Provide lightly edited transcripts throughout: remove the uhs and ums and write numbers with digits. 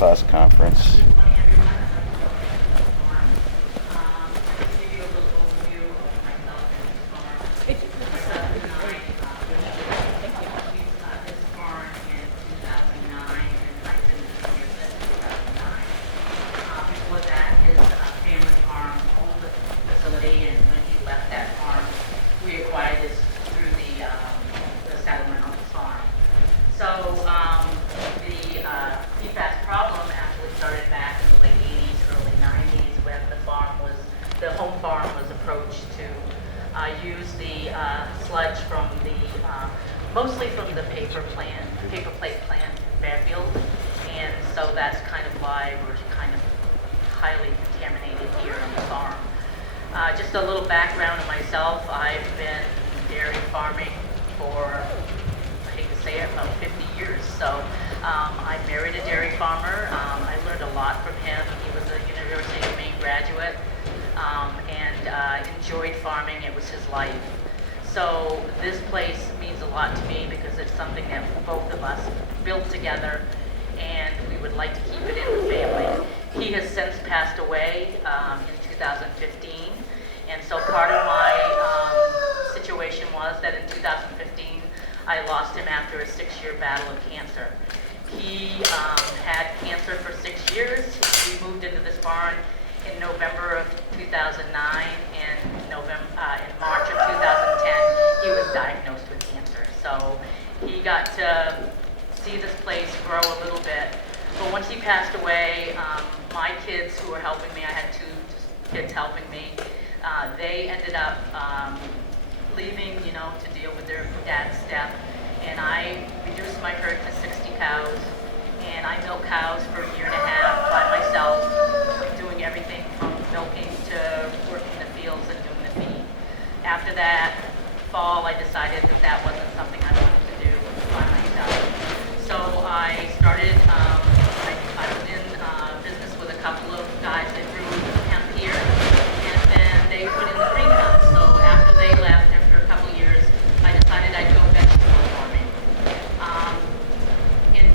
PFAS conference. Use the sludge from the, mostly from the paper plate plant in Fairfield, and so that's kind of why we're kind of highly contaminated here on the farm. Just a little background of myself. I've been dairy farming for, I hate to say it, about 50 years. So I married a dairy farmer. I learned a lot from him. He was a University of Maine graduate. And enjoyed farming. It was his life. So this place means a lot to me because it's something that both of us built together, and we would like to keep it in the family. He has since passed away in 2015, and so part of my situation was that in 2015 I lost him after a 6-year battle of cancer. He had cancer for 6 years. We moved into this barn in November of 2009, and in March of 2010, he was diagnosed with cancer. So he got to see this place grow a little bit. But once he passed away, my kids who were helping me, I had 2 kids helping me, they ended up leaving, to deal with their dad's death. And I reduced my herd to 60 cows, and I milked cows for a year and a half by myself, doing everything from milking to working the fields and doing the feed. After that fall, I decided that that wasn't something I wanted to do by myself. So I started, I was in business with a couple of guys that grew hemp here, and then they put in the greenhouse. So after they left, after a couple of years, I decided I'd go vegetable farming. In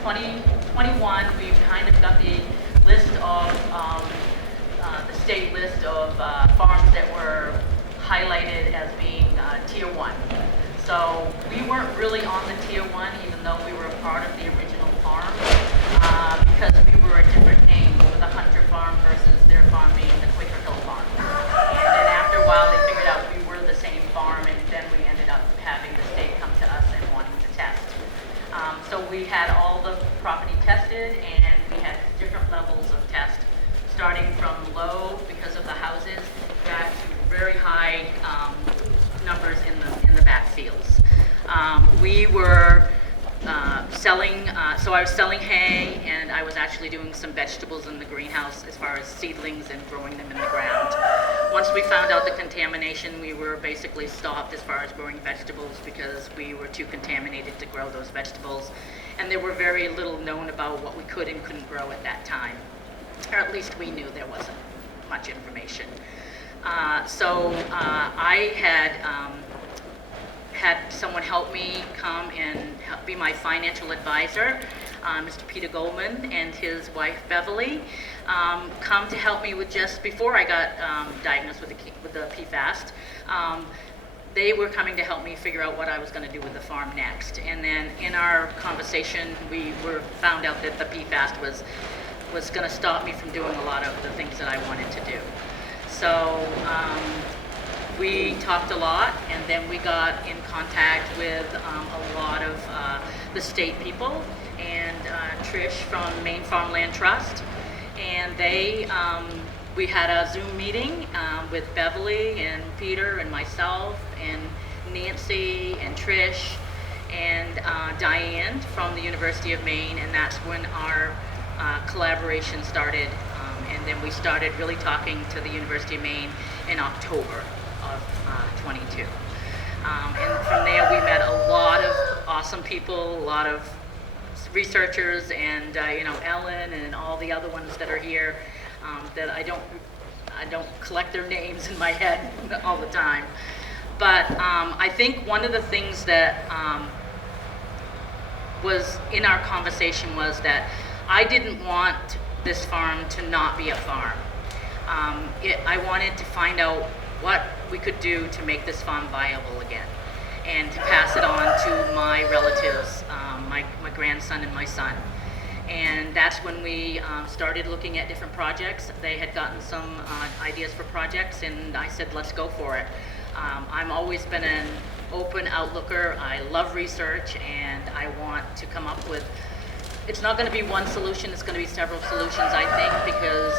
2021, we kind of got the list of the state list of farms that were highlighted as being Tier 1. So we weren't really on the Tier 1, even though we were a part of the original farm, because we were a different name. We were the Hunter Farm versus their farm being the Quaker Hill Farm. And then after a while, they figured out we were the same farm, and then we ended up having the state come to us and wanting to test. So we had all the property tested, and we had different levels of test, starting from low because of the houses back to very high numbers in the back fields. We were selling, so I was selling hay, and I was actually doing some vegetables in the greenhouse as far as seedlings and growing them in the ground. Once we found out the contamination, we were basically stopped as far as growing vegetables because we were too contaminated to grow those vegetables, and there were very little known about what we could and couldn't grow at that time. Or at least we knew there wasn't much information. So I had someone help me come and be my financial advisor, Mr. Peter Goldman and his wife Beverly, come to help me with just before I got diagnosed with the PFAS. They were coming to help me figure out what I was going to do with the farm next. And then in our conversation, we found out that the PFAS was going to stop me from doing a lot of the things that I wanted to do. So we talked a lot, and then we got in contact with a lot of the state people and Trish from Maine Farmland Trust, and we had a Zoom meeting with Beverly and Peter and myself and Nancy and Trish and Diane from the University of Maine, and that's when our collaboration started, and then we started really talking to the University of Maine in October of 22. And from there we met a lot of awesome people, a lot of researchers, and Ellen and all the other ones that are here that I don't collect their names in my head all the time. But I think one of the things that was in our conversation was that I didn't want this farm to not be a farm. I wanted to find out what we could do to make this farm viable again, and to pass it on to my relatives, my grandson and my son. And that's when we started looking at different projects. They had gotten some ideas for projects, and I said, let's go for it. I've always been an open outlooker. I love research, and I want to come up with, it's not going to be one solution, it's going to be several solutions, I think, because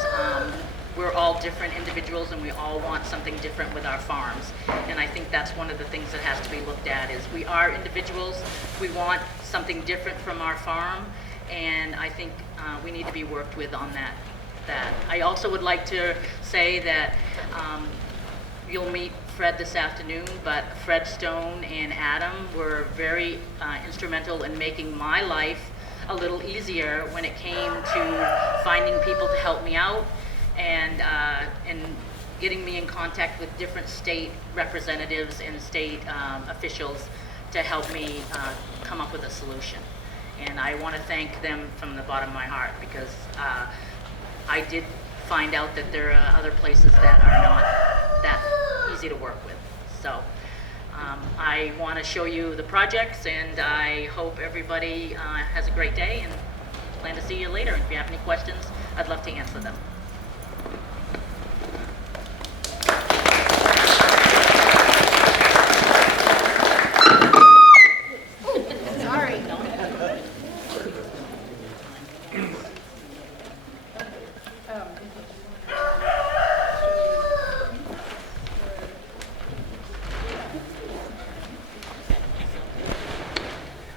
we're all different individuals and we all want something different with our farms. And I think that's one of the things that has to be looked at is we are individuals, we want something different from our farm, and I think we need to be worked with on that. I also would like to say that you'll meet Fred this afternoon, but Fred Stone and Adam were very instrumental in making my life a little easier when it came to finding people to help me out and getting me in contact with different state representatives and state officials to help me come up with a solution. And I want to thank them from the bottom of my heart, because I did find out that there are other places that are not that easy to work with. So I want to show you the projects, and I hope everybody has a great day, and plan to see you later. If you have any questions, I'd love to answer them.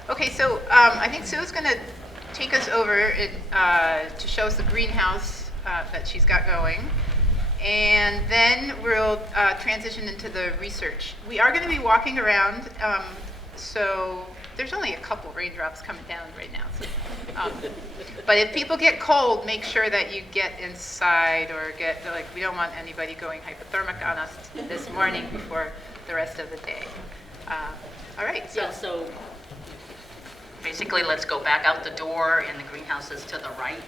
Okay, so I think Sue's going to take us over to show us the greenhouse that she's got going. And then we'll transition into the research. We are going to be walking around, so there's only a couple raindrops coming down right now. So, but if people get cold, make sure that you get inside, or we don't want anybody going hypothermic on us this morning before the rest of the day. All right. So. Yeah, so basically, let's go back out the door, and the greenhouse is to the right.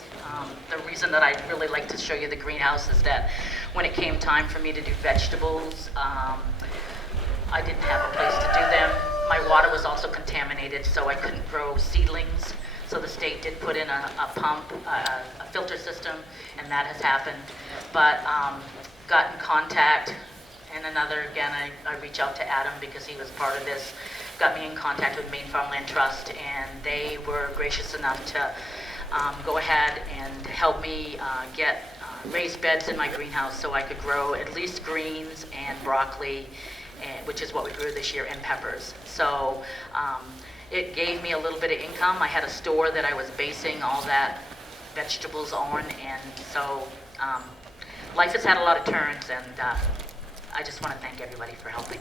The reason that I'd really like to show you the greenhouse is that when it came time for me to do vegetables, I didn't have a place to do them. My water was also contaminated, so I couldn't grow seedlings. So the state did put in a pump, a filter system, and that has happened. But got in contact, and again, I reach out to Adam because he was part of this, got me in contact with Maine Farmland Trust, and they were gracious enough to go ahead and help me get raised beds in my greenhouse so I could grow at least greens and broccoli, which is what we grew this year, and peppers. So it gave me a little bit of income. I had a store that I was basing all that vegetables on, and so life has had a lot of turns, and I just want to thank everybody for helping.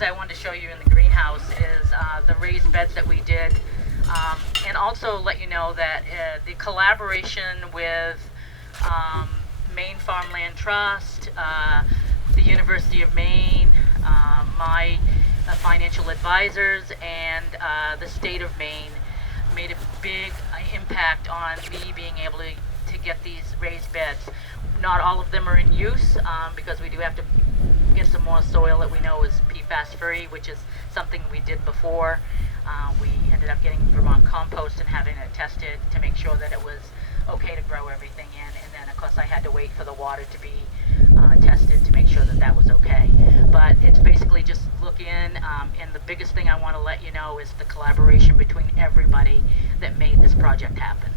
I wanted to show you in the greenhouse is the raised beds that we did, and also let you know that the collaboration with Maine Farmland Trust, the University of Maine, my financial advisors and the state of Maine made a big impact on me being able to get these raised beds. Not all of them are in use because we do have to get some more soil that we know is PFAS free, which is something we did before. We ended up getting Vermont compost and having it tested to make sure that it was okay to grow everything in, and then of course I had to wait for the water to be tested to make sure that that was okay. But it's basically just look in, and the biggest thing I want to let you know is the collaboration between everybody that made this project happen.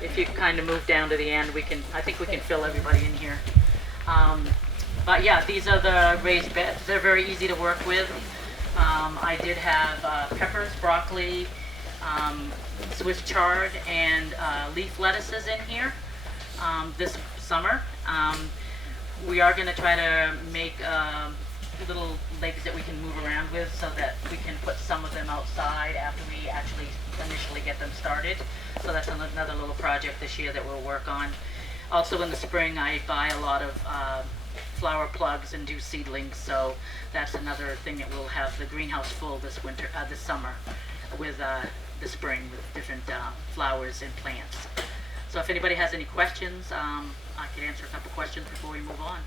If you kind of move down to the end, I think we can fill everybody in here. But yeah, these are the raised beds. They're very easy to work with. I did have peppers, broccoli, Swiss chard, and leaf lettuces in here this summer. We are going to try to make little legs that we can move around with so that we can put some of them outside after we actually initially get them started. So that's another little project this year that we'll work on. Also in the spring I buy a lot of flower plugs and do seedlings, so that's another thing that we'll have the greenhouse full this winter, this summer with the spring with different flowers and plants. So if anybody has any questions, I can answer a couple questions before we move on.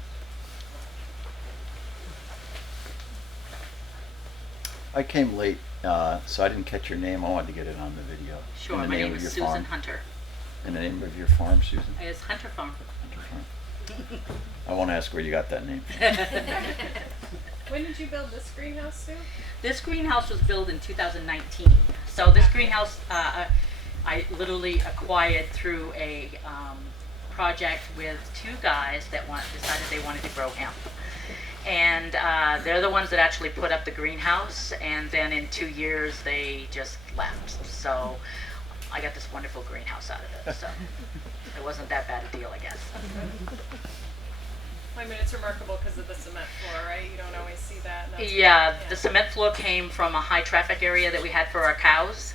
I came late, so I didn't catch your name. I wanted to get it on the video. Sure, And the my name of is your Susan farm. Hunter. And the name of your farm, Susan? It's Hunter Farm. Hunter Farm. I won't ask where you got that name. When did you build this greenhouse, Sue? This greenhouse was built in 2019. So this greenhouse I literally acquired through a project with two guys that decided they wanted to grow hemp. And they're the ones that actually put up the greenhouse, and then in 2 years they just left. So I got this wonderful greenhouse out of it. So it wasn't that bad a deal, I guess. I mean, it's remarkable because of the cement floor, right? You don't always see that. And that's Yeah, the cement floor came from a high traffic area that we had for our cows.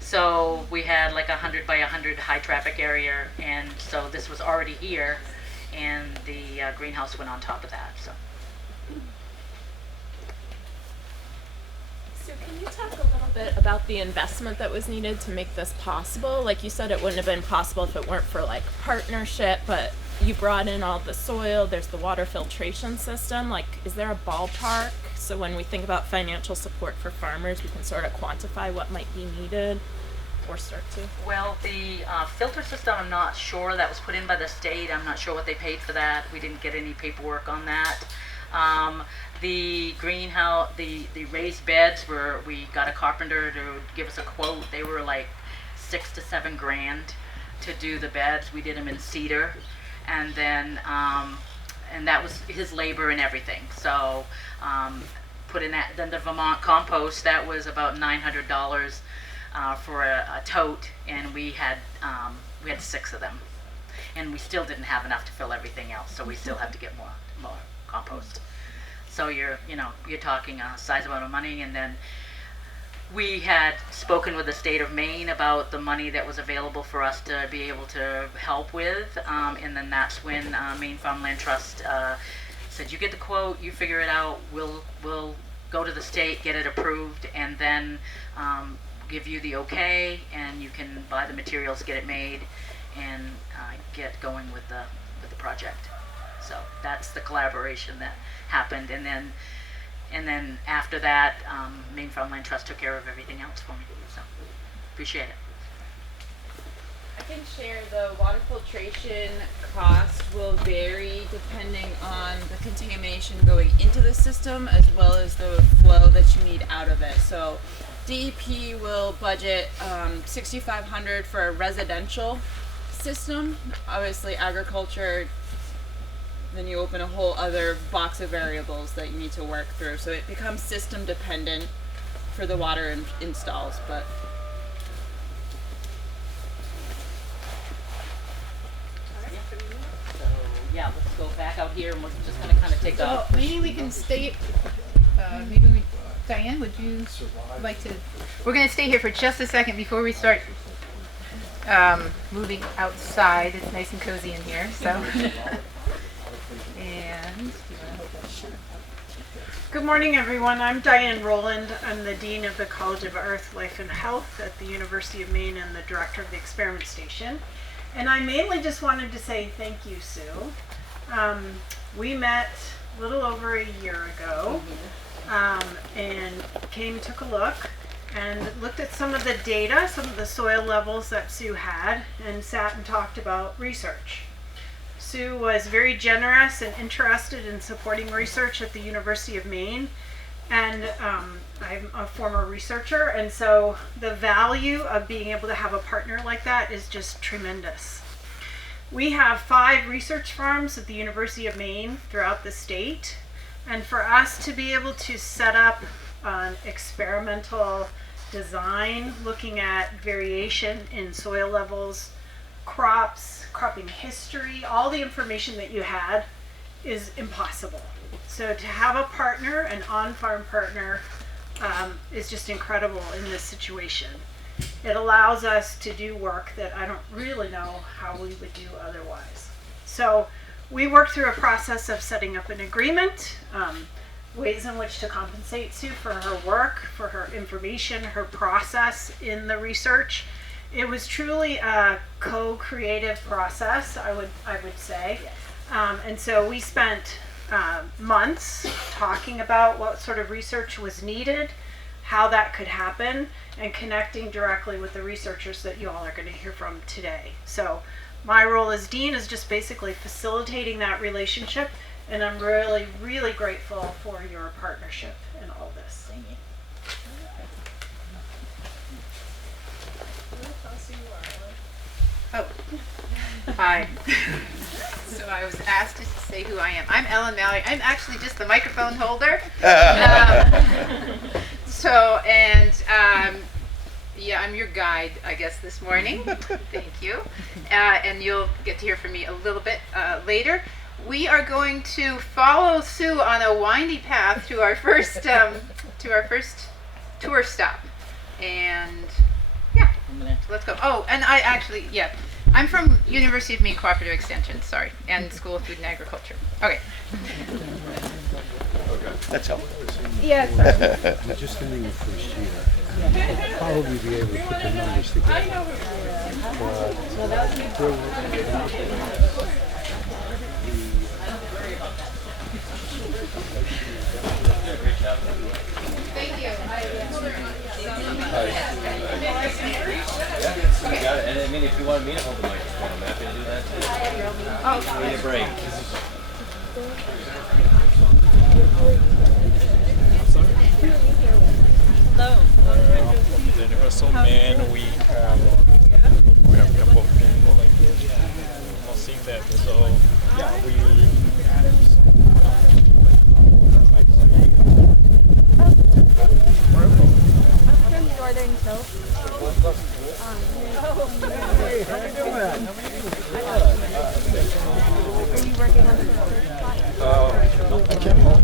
So we had like 100 by 100 high traffic area, and so this was already here, and the greenhouse went on top of that. So. So can you talk a little bit about the investment that was needed to make this possible? Like you said, it wouldn't have been possible if it weren't for like partnership, but you brought in all the soil, there's the water filtration system. Like, is there a ballpark? So when we think about financial support for farmers, we can sort of quantify what might be needed or start to. Well, the filter system, I'm not sure. That was put in by the state. I'm not sure what they paid for that. We didn't get any paperwork on that. The greenhouse, the raised beds, we got a carpenter to give us a quote. They were like $6 to $7 grand to do the beds. We did them in cedar, and then and that was his labor and everything. So put in that. Then the Vermont compost, that was about $900 for a tote, and we had 6 of them, and we still didn't have enough to fill everything else. So we still have to get more compost. So you're talking a size amount of money. And then we had spoken with the state of Maine about the money that was available for us to be able to help with, and then that's when Maine Farmland Trust said, you get the quote, you figure it out, we'll go to the state, get it approved, and then give you the okay, and you can buy the materials, get it made, and get going with the project. So that's the collaboration that happened, and then after that, Maine Farmland Trust took care of everything else for me. So appreciate it. can share the water filtration cost will vary depending on the contamination going into the system as well as the flow that you need out of it. So DEP will budget $6,500 for a residential system. Obviously agriculture, then you open a whole other box of variables that you need to work through. So it becomes system dependent for the water installs, but Yeah, let's go back out here and we're just gonna kind of take So a. maybe we can stay, Diane, would you like to, we're gonna stay here for just a second before we start moving outside. It's nice and cozy in here, so. And, Good morning, everyone. I'm Diane Rowland. I'm the Dean of the College of Earth, Life, and Health at the University of Maine and the Director of the Experiment Station. And I mainly just wanted to say thank you, Sue. We met a little over a year ago and took a look and looked at some of the data, some of the soil levels that Sue had, and sat and talked about research. Sue was very generous and interested in supporting research at the University of Maine, and I'm a former researcher, and so the value of being able to have a partner like that is just tremendous. We have 5 research farms at the University of Maine throughout the state, and for us to be able to set up an experimental design looking at variation in soil levels, crops, cropping history, all the information that you had is impossible. So to have a partner, an on-farm partner, is just incredible in this situation. It allows us to do work that I don't really know how we would do otherwise. So we worked through a process of setting up an agreement, ways in which to compensate Sue for her work, for her information, her process in the research. It was truly a co-creative process, I would say. And so we spent months talking about what sort of research was needed, how that could happen, and connecting directly with the researchers that you all are going to hear from today. So my role as dean is just basically facilitating that relationship, and I'm really, really grateful for your partnership in all this. Thank you. oh, hi. So I was asked to say who I am. I'm Ellen Mallory. I'm actually just the microphone holder. Yeah, I'm your guide, I guess, this morning. Thank you. And you'll get to hear from me a little bit later. We are going to follow Sue on a windy path to our first tour stop. And yeah, let's go. Oh, and I'm from University of Maine Cooperative Extension, sorry, and School of Food and Agriculture. Okay. That's helpful. Yes. Just in the first year, I'll probably be able to put the numbers together. Thank you. And I mean, if you want me to hold the microphone, I'm happy to do that too. Oh, need a break. The Universal Maine, we have a couple of people like not seeing them. So yeah, we. From Northern Tilth. Hey, how you doing? Are you working on the first I can't hold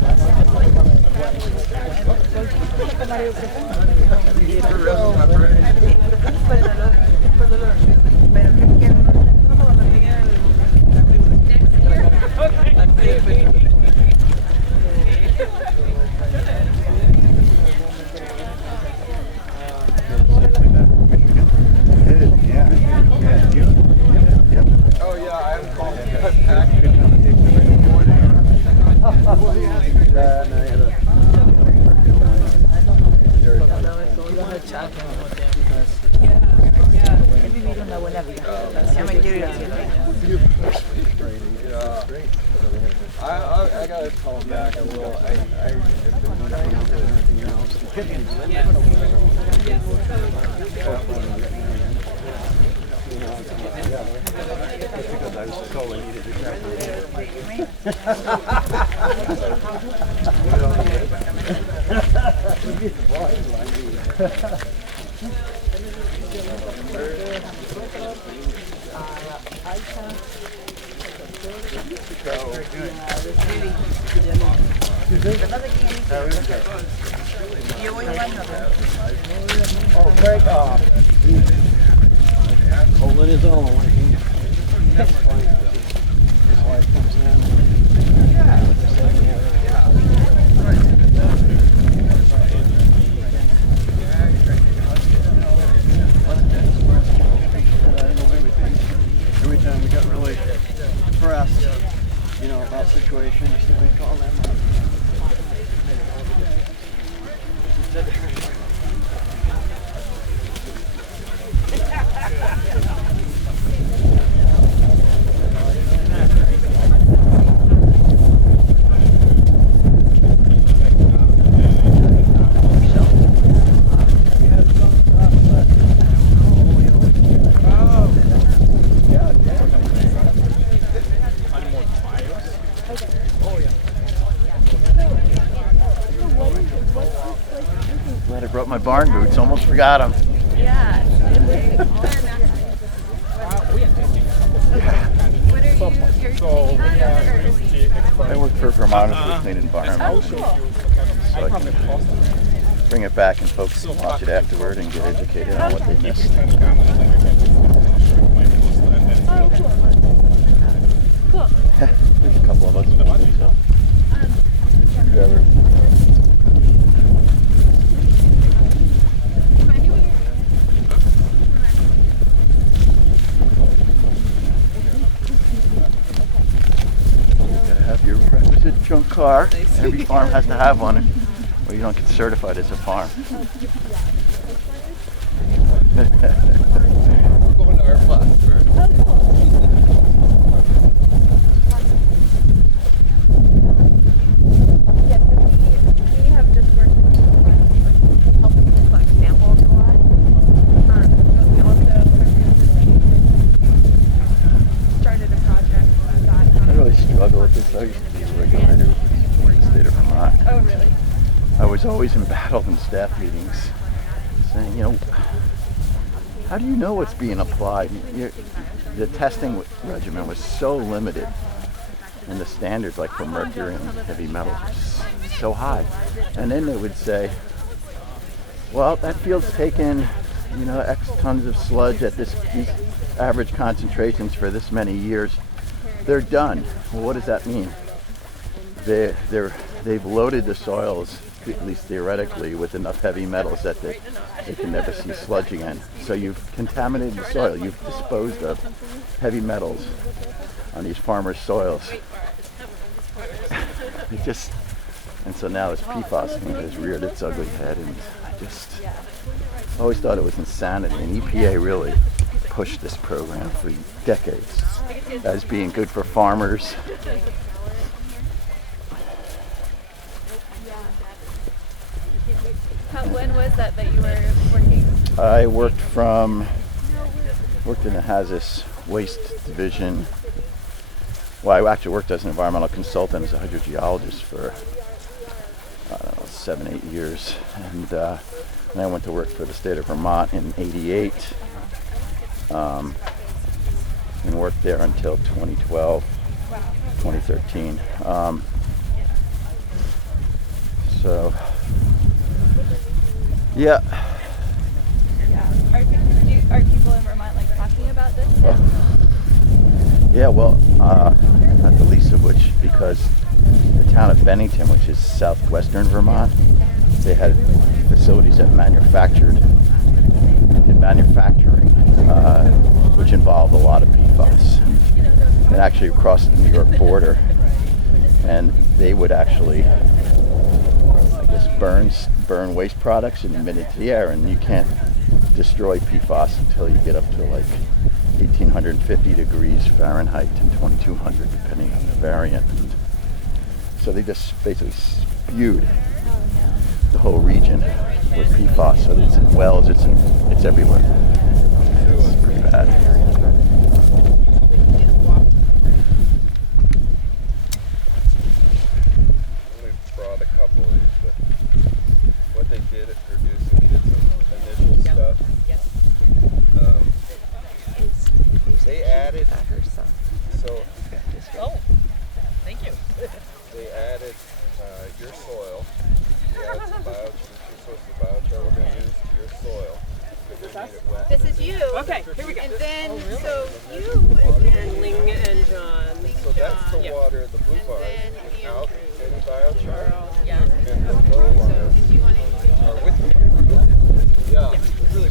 Oh yeah, I am calling it I gotta call him back. I will. I've been looking into everything else. Because I was told I needed Oh, Greg, holding his own. His wife comes in. Every time we got really pressed, you know, about situation, I said we'd call them. Glad I brought my barn boots. Almost forgot them. Yeah. I work for Vermonters for Clean Environment, so I can bring it back and folks can watch it afterward and get educated on what they missed. Cool. There's a couple of us. So. Whoever. Your requisite junk car. Every farm has to have one, or you don't get certified as a farm. We're going to our class first. Oh, cool. Yeah, so we have just worked with helping to collect samples a lot. But we also started a project. I really struggle with this. I used to be a regulator for the state of Vermont. Oh, really? I was always embattled in staff meetings saying, you know, how do you know what's being applied? The testing regimen was so limited, and the standards, like for mercury and heavy metals, were so high. And then they would say, well, that field's taken, you know, X tons of sludge at these average concentrations for this many years. They're done. Well, what does that mean? They've loaded the soils, at least theoretically, with enough heavy metals that they can never see sludge again. So you've contaminated the soil. You've disposed of heavy metals on these farmers' soils. And so now this PFAS thing has reared its ugly head, and I always thought it was insanity. And EPA really pushed this program for decades as being good for farmers. When was that you were working? I worked in the hazardous waste division. Well, I actually worked as an environmental consultant, as a hydrogeologist for, I don't know, 7-8 years. And then I went to work for the state of Vermont in '88. And worked there until 2012, 2013. So, yeah. Are people in Vermont like talking about this? Yeah, well, not the least of which, because the town of Bennington, which is southwestern Vermont, they had facilities that manufacturing, which involved a lot of PFAS. And actually across the New York border, and they would actually, I guess, burn waste products and emit into the air, and you can't destroy PFAS until you get up to like 1850 degrees Fahrenheit and 2200 depending on the variant. And So they just basically spewed the whole region with PFAS. So it's in wells, it's everywhere. It's pretty bad. We brought a couple of these, but what they did at producing did some initial stuff. They added, so Thank you. they added your soil. They added some biochar, two sources of biochar we're going to use to your soil. This is you. Okay, here we go. And then, so you And Ling and John. So that's the water, the blue bars, without any biochar. Yeah. And the low bars are with you. Yeah. It's really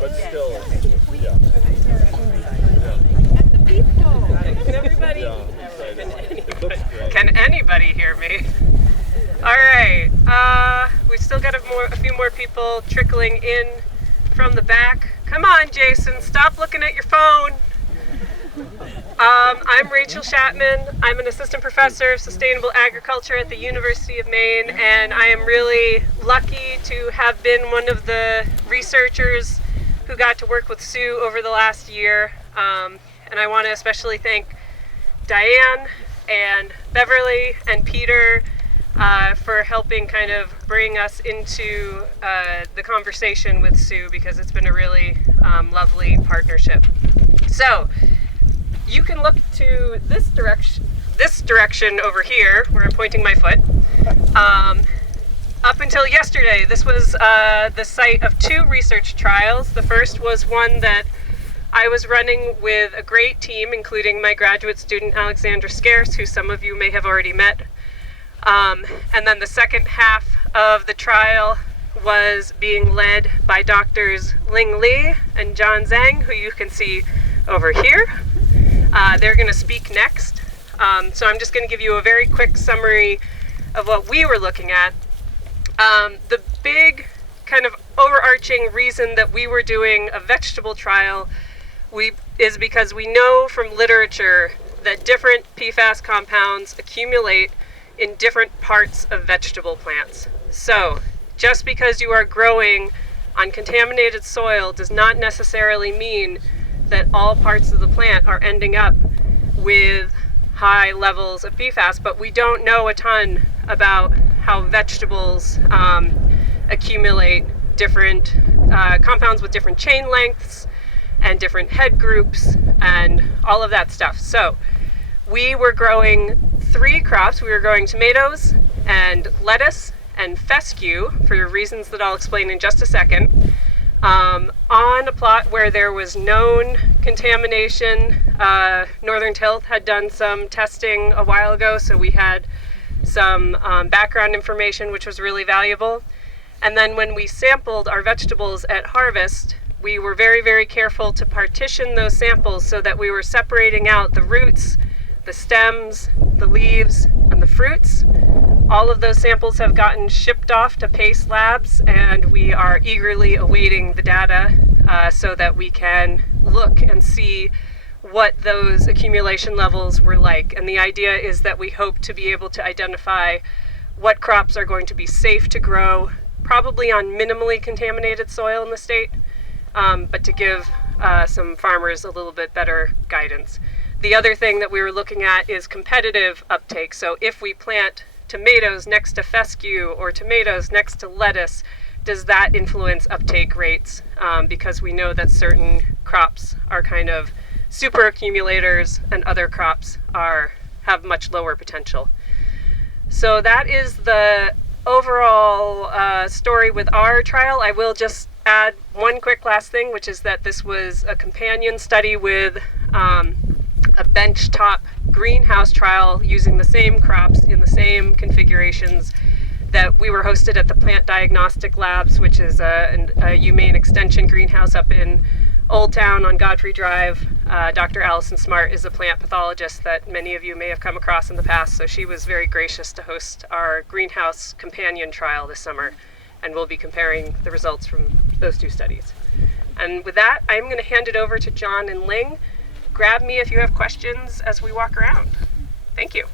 but still, yeah. Can everybody? It looks great. Can anybody hear me? All right. We've still got a few more people trickling in from the back. Come on, Jason. Stop looking at your phone. I'm Rachel Schattman. I'm an assistant professor of sustainable agriculture at the University of Maine, and I am really lucky to have been one of the researchers who got to work with Sue over the last year. And I want to especially thank Diane and Beverly and Peter for helping kind of bring us into the conversation with Sue, because it's been a really lovely partnership. So you can look to this direction over here where I'm pointing my foot. Up until yesterday, this was the site of 2 research trials. The first was one that I was running with a great team, including my graduate student Alexandra Scarce, who some of you may have already met. And then the second half of the trial was being led by doctors Ling and Zhang, who you can see over here. They're going to speak next. So I'm just going to give you a very quick summary of what we were looking at. The big kind of overarching reason that we were doing a vegetable trial is because we know from literature that different PFAS compounds accumulate in different parts of vegetable plants. So just because you are growing on contaminated soil does not necessarily mean that all parts of the plant are ending up with high levels of PFAS, but we don't know a ton about how vegetables accumulate different compounds with different chain lengths and different head groups and all of that stuff. So we were growing 3 crops. We were growing tomatoes and lettuce and fescue for reasons that I'll explain in just a second, on a plot where there was known contamination. Northern Tilth had done some testing a while ago, so we had some background information, which was really valuable. And then when we sampled our vegetables at harvest, we were very, very careful to partition those samples so that we were separating out the roots, the stems, the leaves, and the fruits. All of those samples have gotten shipped off to PACE labs, and we are eagerly awaiting the data so that we can look and see what those accumulation levels were like. And the idea is that we hope to be able to identify what crops are going to be safe to grow, probably on minimally contaminated soil in the state, but to give some farmers a little bit better guidance. The other thing that we were looking at is competitive uptake. So if we plant tomatoes next to fescue or tomatoes next to lettuce, does that influence uptake rates? Because we know that certain crops are kind of super accumulators and other crops have much lower potential. So that is the overall story with our trial. I will just add one quick last thing, which is that this was a companion study with a benchtop greenhouse trial using the same crops in the same configurations that we were hosted at the Plant Diagnostic Labs, which is a UMaine extension greenhouse up in Old Town on Godfrey Drive. Dr. Allison Smart is a plant pathologist that many of you may have come across in the past, so she was very gracious to host our greenhouse companion trial this summer, and we'll be comparing the results from those 2 studies. And with that, I'm going to hand it over to John and Ling. grab me if you have questions as we walk around. Thank you.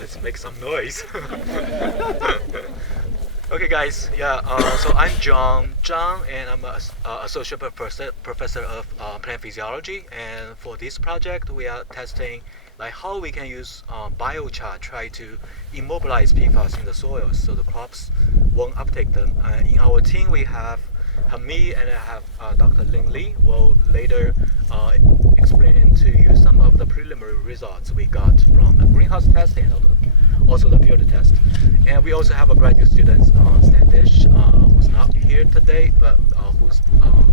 Let's make some noise. Okay, guys. Yeah. So I'm Zhang, and I'm an associate professor of plant physiology. And for this project, we are testing like how we can use biochar try to immobilize PFAS in the soil so the crops won't uptake them. In our team, we have me and I have Dr. Ling will later explain to you some of the preliminary results we got from the greenhouse test and also the field test. And we also have a graduate student, Standish, who's not here today, but who's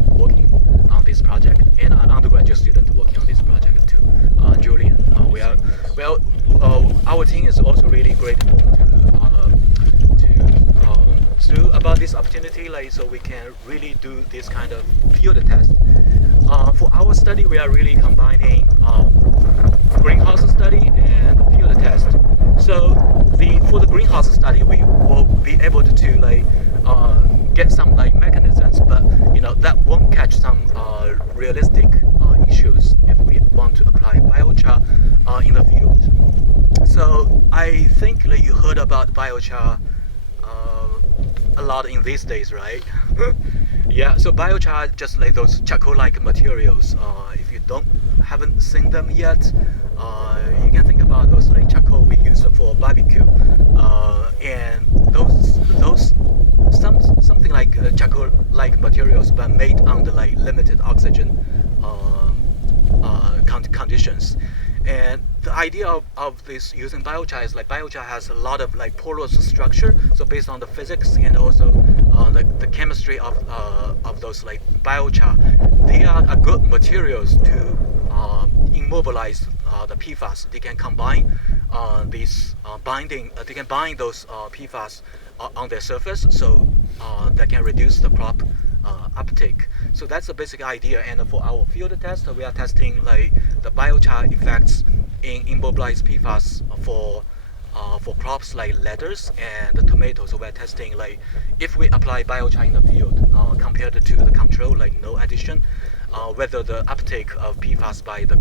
working on this project, and an undergraduate student working on this project too, Julian. Our team is also really grateful to about this opportunity, like so we can really do this kind of field test. For our study, we are really combining greenhouse study and field test. So for the greenhouse study, we will be able to like get some like mechanisms, but that won't catch some realistic issues if we want to apply biochar in the field. So I think that you heard about biochar a lot in these days, right? Yeah, so biochar just like those charcoal-like materials. If you haven't seen them yet, you can think about those like charcoal we use for barbecue, and those something like charcoal-like materials, but made under like limited oxygen conditions. And the idea of this using biochar is like biochar has a lot of like porous structure. So based on the physics and also the chemistry of those like biochar, they are good materials to immobilize the PFAS. They can combine they can bind those PFAS on their surface, so that can reduce the crop uptake. So that's the basic idea. And for our field test, we are testing like the biochar effects in immobilized PFAS for crops like lettuce and the tomatoes. So we're testing like if we apply biochar in the field compared to the control, like no addition, whether the uptake of PFAS by the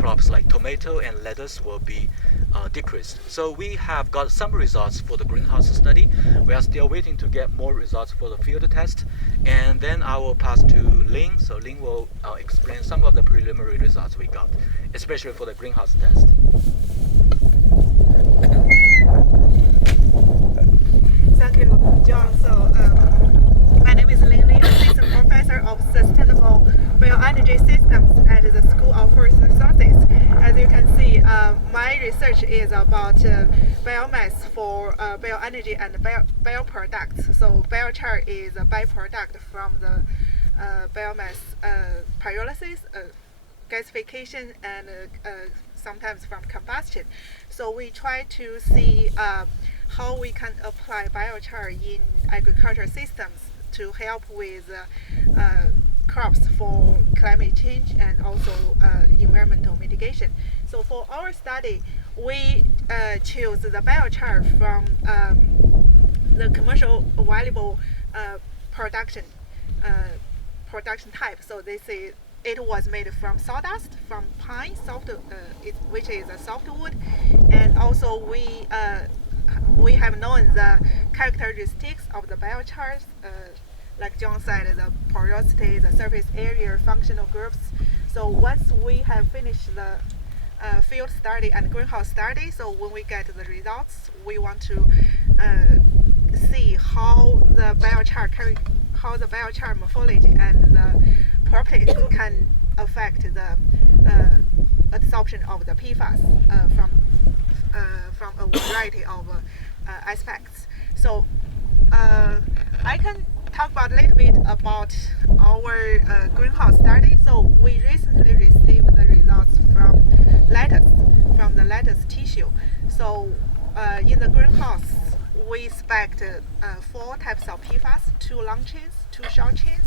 crops like tomato and lettuce will be decreased. So we have got some results for the greenhouse study. We are still waiting to get more results for the field test, and then I will pass to Ling. So Ling will explain some of the preliminary results we got, especially for the greenhouse test. Thank you, John. So my name is Ling, assistant professor of sustainable bioenergy systems at the School of Forest Resources. As you can see, my research is about biomass for bioenergy and bioproducts. So biochar is a byproduct from the biomass pyrolysis, gasification, and sometimes from combustion. So we try to see how we can apply biochar in agricultural systems to help with crops for climate change and also environmental mitigation. So for our study, we choose the biochar from the commercial available production type. So this is it was made from sawdust, from pine, which is a softwood, and also we have known the characteristics of the biochars, like John said, the porosity, the surface area, functional groups. So once we have finished the field study and greenhouse study, so when we get the results, we want to see how the biochar morphology and the properties can affect the absorption of the PFAS from a variety of aspects. So I can talk about a little bit about our greenhouse study. So we recently received the results from the lettuce tissue. So in the greenhouse, we expect 4 types of PFAS, 2 long chains, 2 short chains,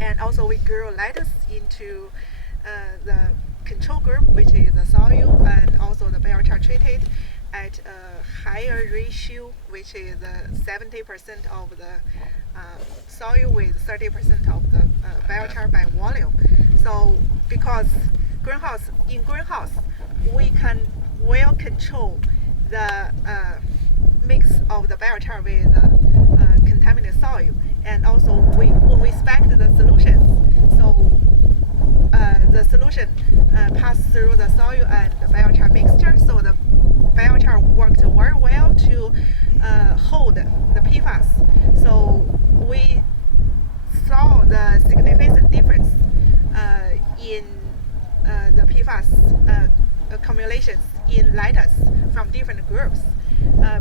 and also we grew lettuce into the control group, which is the soil and also the biochar treated, at a higher ratio, which is 70% of the soil with 30% of the biochar by volume. So because in greenhouse, we can well control the mix of the biochar with contaminated soil, and also when we spec the solutions, so the solution pass through the soil and the biochar mixture, so the biochar worked very well to hold the PFAS. So we saw the significant difference in the PFAS accumulations in lettuce from different groups.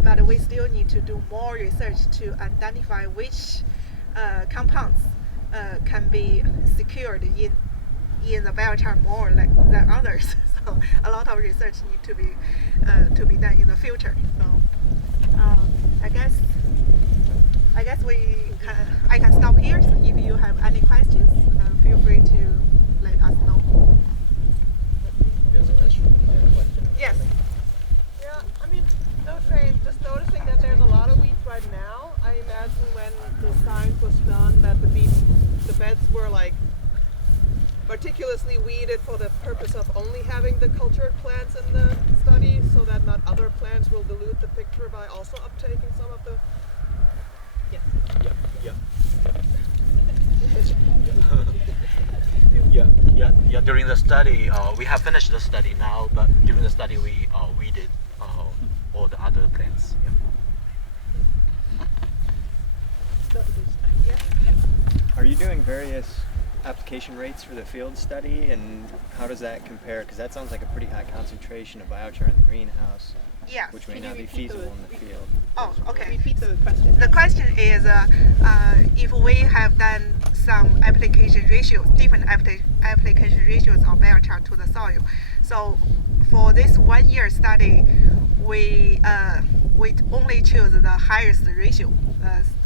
But we still need to do more research to identify which compounds can be secured in the biochar more than others. So a lot of research need to be done in the future. So I guess I can stop here. So if you have any questions, feel free to let us know. Yes. Yeah, I mean, just noticing that there's a lot of weeds right now. I imagine when the science was done that the beds were like meticulously weeded for the purpose of only having the cultured plants in the study, so that not other plants will dilute the picture by also uptaking some of the. Yes. Yeah. During the study, we have finished the study now, but during the study we weeded all the other plants. Are you doing various application rates for the field study, and how does that compare? Because that sounds like a pretty high concentration of biochar in the greenhouse, which may not be feasible in the field. Oh, okay. Repeat the question. The question is if we have done some application ratios, different application ratios of biochar to the soil. So for this 1 year study, we only choose the highest ratio,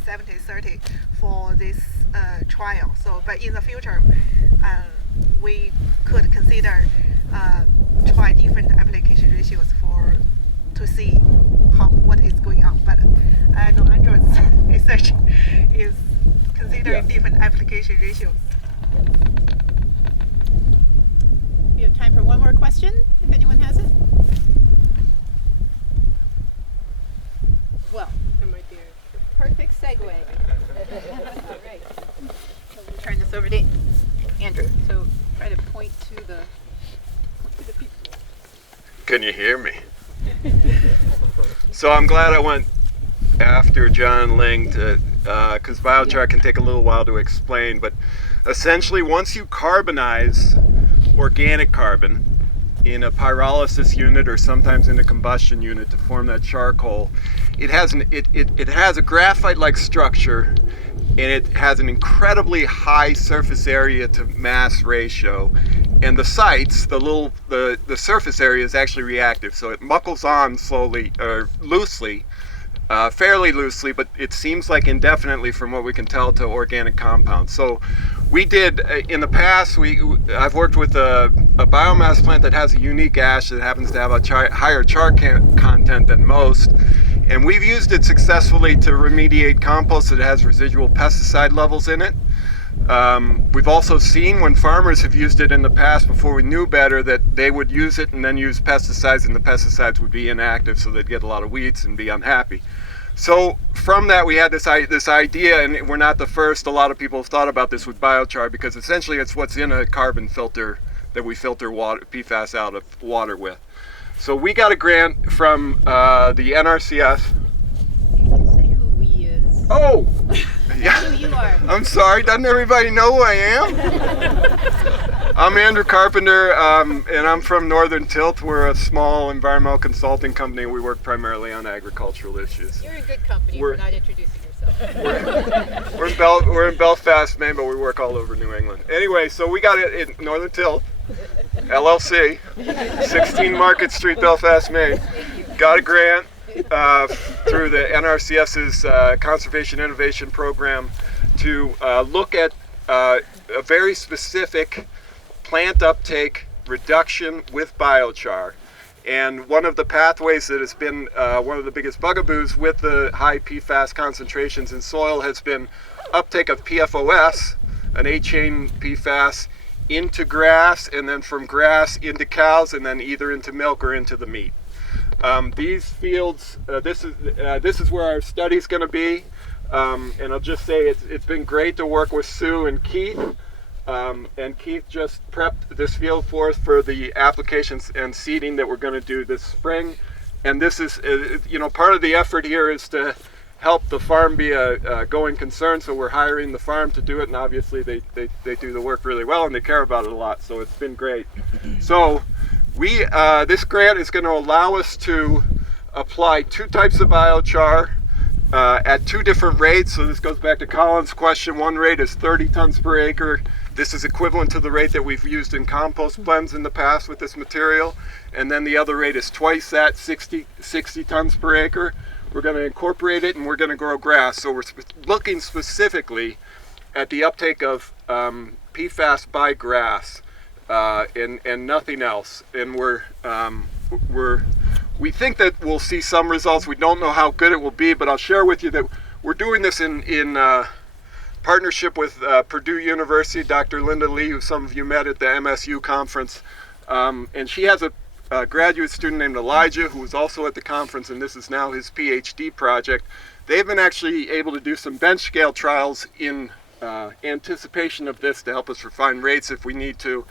70-30, for this trial. So, but in the future, we could consider try different application ratios to see what is going on. But I know Andrew's research is considering different application ratios. We have time for one more question, if anyone has it. Well, That might be a perfect segue. All right. So we'll turn this over to Andrew. So try to point to the people. Can you hear me? So I'm glad I went after John and Ling because biochar can take a little while to explain, but essentially once you carbonize organic carbon in a pyrolysis unit or sometimes in a combustion unit to form that charcoal, it has a graphite-like structure, and it has an incredibly high surface area to mass ratio. And the sites, the surface area is actually reactive, so it muckles on slowly or loosely, fairly loosely, but it seems like indefinitely from what we can tell to organic compounds. So we did in the past. I've worked with a biomass plant that has a unique ash that happens to have a higher char content than most, and we've used it successfully to remediate compost that has residual pesticide levels in it. We've also seen when farmers have used it in the past before we knew better that they would use it and then use pesticides, and the pesticides would be inactive, so they'd get a lot of weeds and be unhappy. So from that we had this idea, and we're not the first. A lot of people have thought about this with biochar because essentially it's what's in a carbon filter that we filter PFAS out of water with. So we got a grant from the NRCS. Can you say who we is? Oh! Yeah. Who you are. I'm sorry, doesn't everybody know who I am? I'm Andrew Carpenter, and I'm from Northern Tilth. We're a small environmental consulting company. We work primarily on agricultural issues. You're in good company for not introducing yourself. We're in Belfast, Maine, but we work all over New England. Anyway, so we got it in Northern Tilth, LLC, 16 Market Street, Belfast, Maine. Got a grant through the NRCS's Conservation Innovation Program to look at a very specific plant uptake reduction with biochar. And one of the pathways that has been one of the biggest bugaboos with the high PFAS concentrations in soil has been uptake of PFOS, an 8-chain PFAS, into grass, and then from grass into cows, and then either into milk or into the meat. These fields, this is where our study's going to be, and I'll just say it's been great to work with Sue and Keith. And Keith just prepped this field for us for the applications and seeding that we're going to do this spring. And this is, part of the effort here is to help the farm be a going concern. So we're hiring the farm to do it, and obviously they do the work really well and they care about it a lot. So it's been great. So this grant is going to allow us to apply 2 types of biochar at 2 different rates. So this goes back to Colin's question. One rate is 30 tons per acre. This is equivalent to the rate that we've used in compost blends in the past with this material. And then the other rate is twice that, 60 tons per acre. We're going to incorporate it and we're going to grow grass. So we're looking specifically at the uptake of PFAS by grass and nothing else. And we think that we'll see some results. We don't know how good it will be, but I'll share with you that we're doing this in partnership with Purdue University, Dr. Linda Lee, who some of you met at the MSU conference. And she has a graduate student named Elijah, who was also at the conference, and this is now his PhD project. They've been actually able to do some bench scale trials in anticipation of this to help us refine rates if we need to.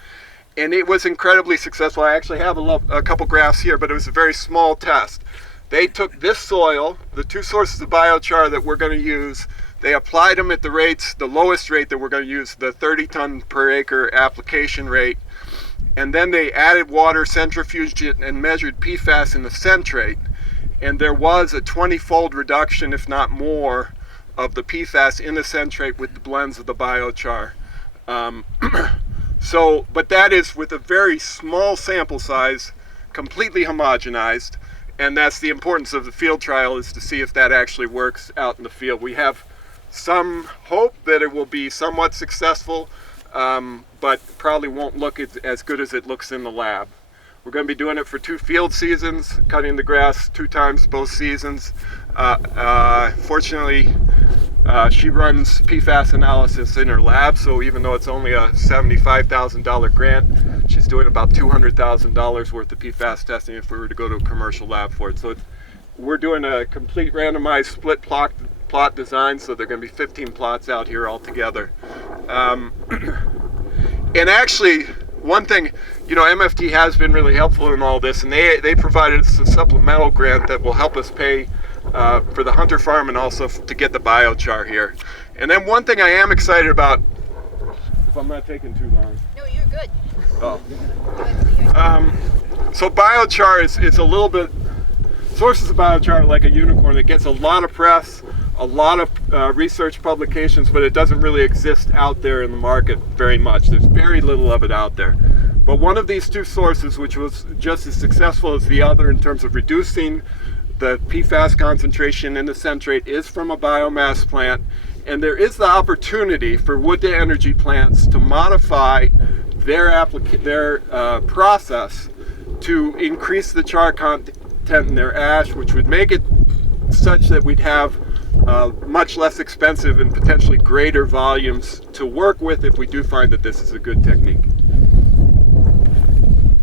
And it was incredibly successful. I actually have a couple graphs here, but it was a very small test. They took this soil, the 2 sources of biochar that we're going to use, they applied them at the lowest rate that we're going to use, the 30 ton per acre application rate. And then they added water, centrifuged it, and measured PFAS in the centrate. And there was a 20-fold reduction, if not more, of the PFAS in the centrate with the blends of the biochar. But that is with a very small sample size, completely homogenized, and that's the importance of the field trial, is to see if that actually works out in the field. We have some hope that it will be somewhat successful, but probably won't look as good as it looks in the lab. We're going to be doing it for 2 field seasons, cutting the grass 2 times both seasons. Fortunately, she runs PFAS analysis in her lab, so even though it's only a $75,000 grant, she's doing about $200,000 worth of PFAS testing if we were to go to a commercial lab for it. So we're doing a complete randomized split plot design, so there are going to be 15 plots out here altogether. And actually, one thing, MFT has been really helpful in all this, and they provided us a supplemental grant that will help us pay for the Hunter Farm and also to get the biochar here. And then one thing I am excited about, if I'm not taking too long. No, you're good. Oh. So biochar is a little bit, sources of biochar are like a unicorn. It gets a lot of press, a lot of research publications, but it doesn't really exist out there in the market very much. There's very little of it out there. But one of these 2 sources, which was just as successful as the other in terms of reducing the PFAS concentration in the centrate, is from a biomass plant. And there is the opportunity for wood-to-energy plants to modify their process to increase the char content in their ash, which would make it such that we'd have much less expensive and potentially greater volumes to work with if we do find that this is a good technique.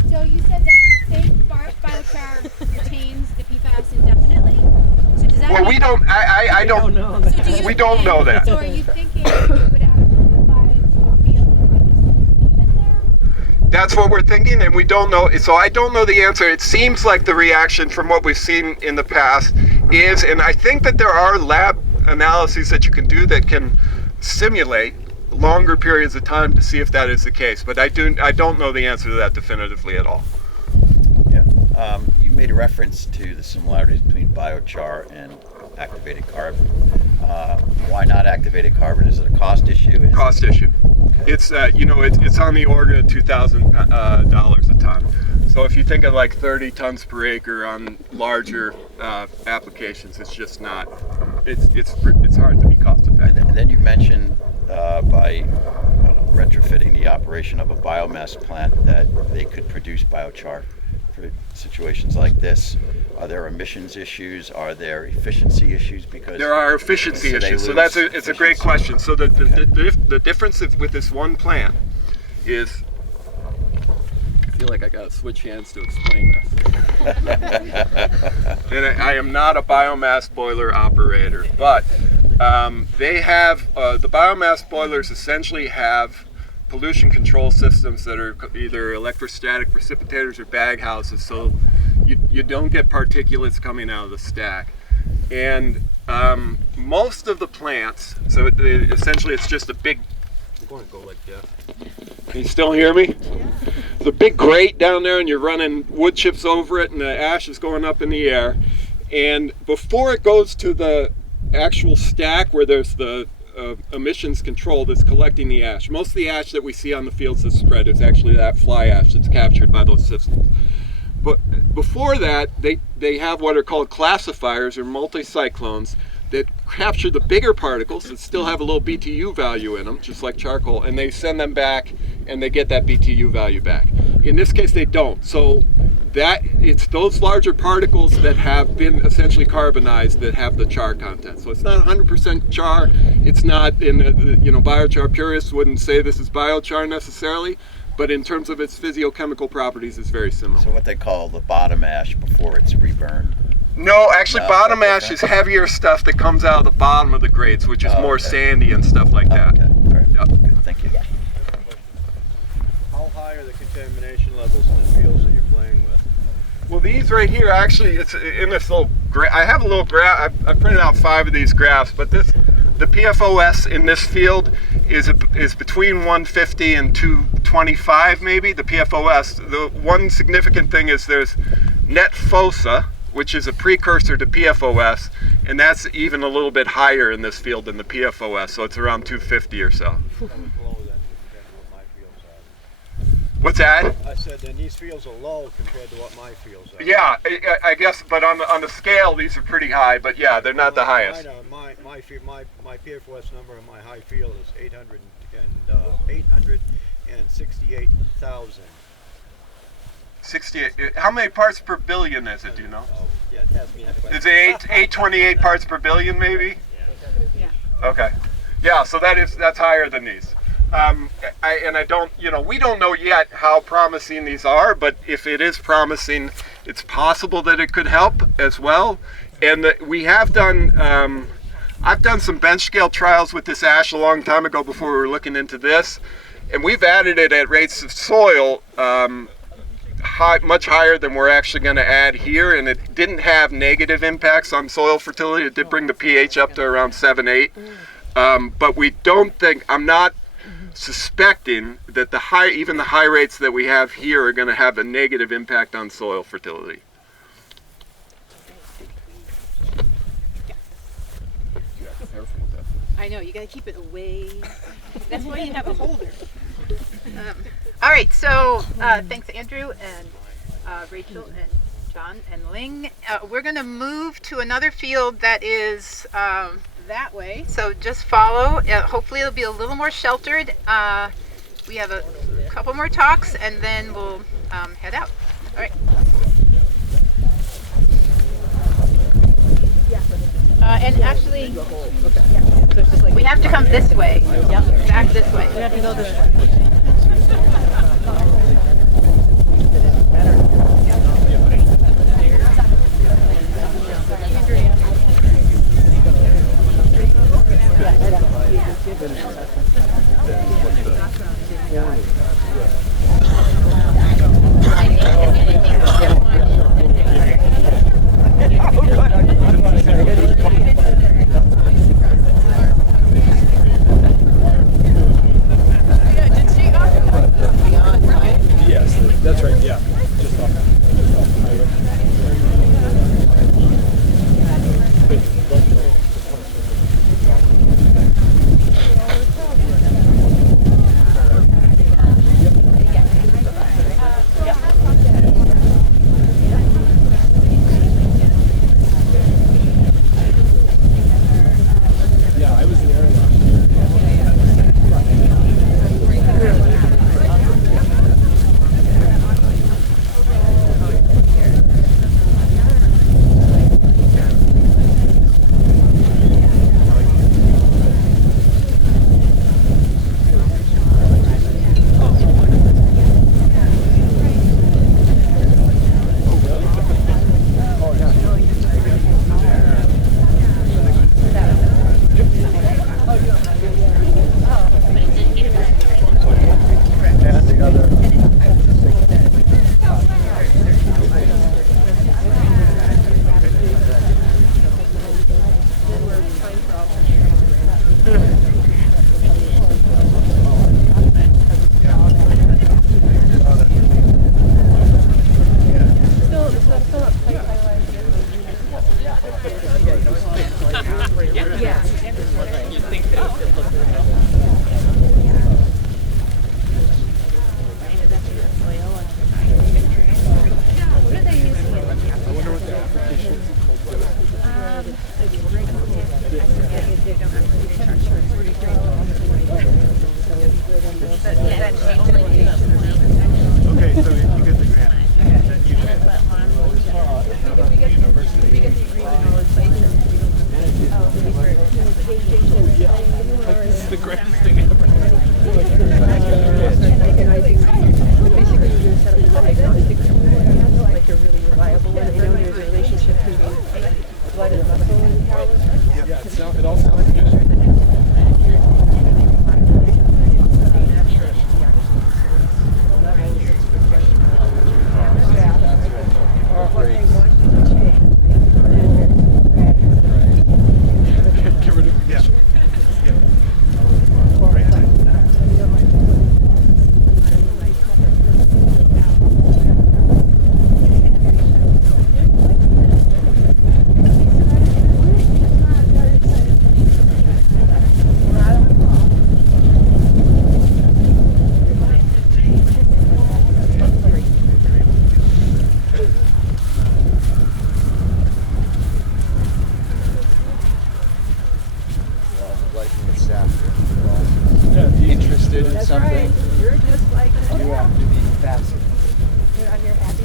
So you said that the safe biochar retains the PFAS indefinitely? So does that we don't, I don't know that. So we don't know that. So are you thinking you would actually apply to a field and just leave it there? That's what we're thinking, and we don't know. So I don't know the answer. It seems like the reaction from what we've seen in the past is, and I think that there are lab analyses that you can do that can simulate longer periods of time to see if that is the case. But I don't know the answer to that definitively at all. Yeah, you made a reference to the similarities between biochar and activated carbon. Why not activated carbon? Is it a cost issue? Cost issue. It's it's on the order of $2,000 a ton. So if you think of like 30 tons per acre on larger applications, it's just not. It's hard to be cost effective. And then you mentioned by retrofitting the operation of a biomass plant that they could produce biochar for situations like this? Are there emissions issues? Are there efficiency issues? Because there are efficiency issues. So it's a great question. So the difference with this one plant is, I feel like I got to switch hands to explain this. And I am not a biomass boiler operator, but they have the biomass boilers essentially have pollution control systems that are either electrostatic precipitators or bag houses, so you don't get particulates coming out of the stack. And most of the plants, so essentially it's just a big, I'm going to go like this. Can you still hear me? Yeah. The big grate down there, and you're running wood chips over it, and the ash is going up in the air. And before it goes to the actual stack where there's the emissions control that's collecting the ash. Most of the ash that we see on the fields that's spread is actually that fly ash that's captured by those systems. But before that, they have what are called classifiers or multicyclones that capture the bigger particles that still have a little BTU value in them, just like charcoal, and they send them back and they get that BTU value back. In this case, they don't. So it's those larger particles that have been essentially carbonized that have the char content. So it's not 100% char. It's not, biochar purists wouldn't say this is biochar necessarily, but in terms of its physiochemical properties, it's very similar. So what they call the bottom ash before it's reburned. No, actually, bottom ash is heavier stuff that comes out of the bottom of the grates, which is more sandy and stuff like that. Okay, all right. Yep. Good, thank you. How high are the contamination levels in the fields that you're playing with? Well, these right here, actually, it's in this little graph. I have a little graph. I printed out 5 of these graphs, but the PFOS in this field is between 150 and 225, maybe. The PFOS. The one significant thing is there's net fossa, which is a precursor to PFOS, and that's even a little bit higher in this field than the PFOS, so it's around 250 or so. What's that? I said then these fields are low compared to what my fields are. Yeah, I guess, but on the scale these are pretty high, but yeah, they're not the highest. My PFOS number in my high field is 868,000. 68. How many parts per billion is it? Do you know? Oh, yeah, test me that question. Is it 828 parts per billion, maybe? Yeah. Okay. Yeah, so that's higher than these. We don't know yet how promising these are, but if it is promising, it's possible that it could help as well. And we have done, I've done some bench scale trials with this ash a long time ago before we were looking into this, and we've added it at rates of soil much higher than we're actually going to add here, and it didn't have negative impacts on soil fertility. It did bring the pH up to around 7-8, but we don't think, I'm not suspecting that even the high rates that we have here are going to have a negative impact on soil fertility. I know, you got to keep it away. That's why you have a holder. All right, so thanks Andrew and Rachel and John and Ling. We're going to move to another field that is that way, so just follow. Hopefully it'll be a little more sheltered. We have a couple more talks and then we'll head out. All right. And actually, we have to come this way. Yep. Back this way. We have to go this way. Okay, so you get the grant. Then you get university. We get the agreement all in place. This is the greatest thing ever. Basically, you're going to set up a diagnostic like a really reliable one. I know there's a relationship between blood and muscle and calories. Yeah, it all sounds good. Interested in something, you're just like you have to be fascinated. You're on your happy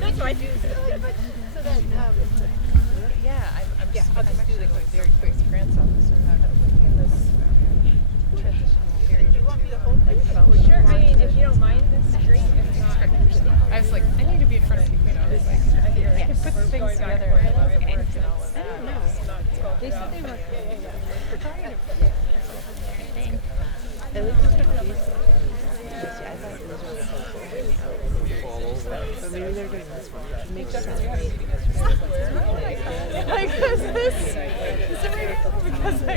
That's what I do. So that, I'll just do like a very quick grants officer in this transitional period. Do you want me to hold this? Sure. I mean, if you don't mind, that's great. If not, I was like, I need to be in front of people. I was like, I can put things together. I don't know. They said they were trying to. At least it's not easy. I thought it was really helpful. But maybe they're doing this one. It makes sense. Like, is this because I.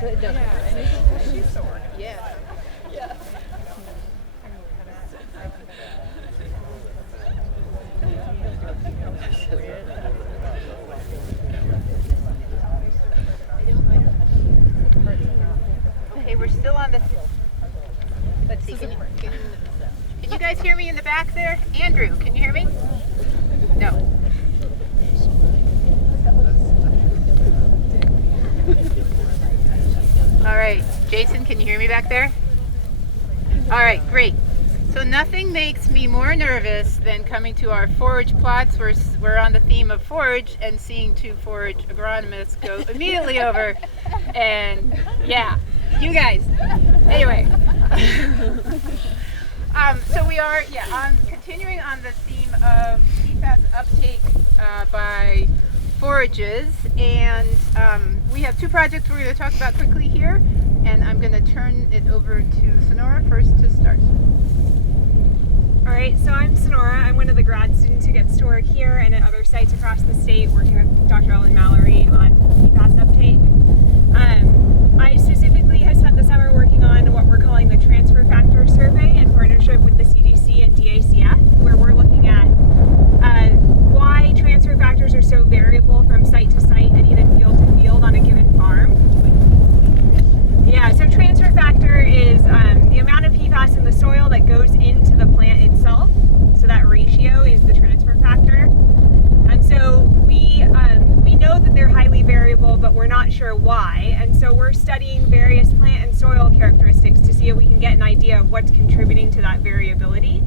So it doesn't. She's so organized. Yeah. Yeah. Okay, we're still on the. Let's see. Can you guys hear me in the back there? Andrew, can you hear me? No. All right, Jason, can you hear me back there? All right, great. So nothing makes me more nervous than coming to our forage plots. We're on the theme of forage and seeing two forage agronomists go immediately over. And yeah, you guys. Anyway. So we are, continuing on the theme of PFAS uptake by forages. And we have two projects we're going to talk about quickly here. And I'm going to turn it over to Sonora first to start. All right, so I'm Sonora. I'm one of the grad students who gets to work here and at other sites across the state working with Dr. Ellen Mallory on PFAS uptake. I specifically have spent the summer working on what we're calling the Transfer Factor Survey in partnership with the CDC and DACF, where we're looking at why transfer factors are so variable from site to site and even field to field on a given farm. Yeah, so transfer factor is the amount of PFAS in the soil that goes into the plant itself. So that ratio is the transfer factor. And so we know that they're highly variable, but we're not sure why. And so we're studying various plant and soil characteristics to see if we can get an idea of what's contributing to that variability.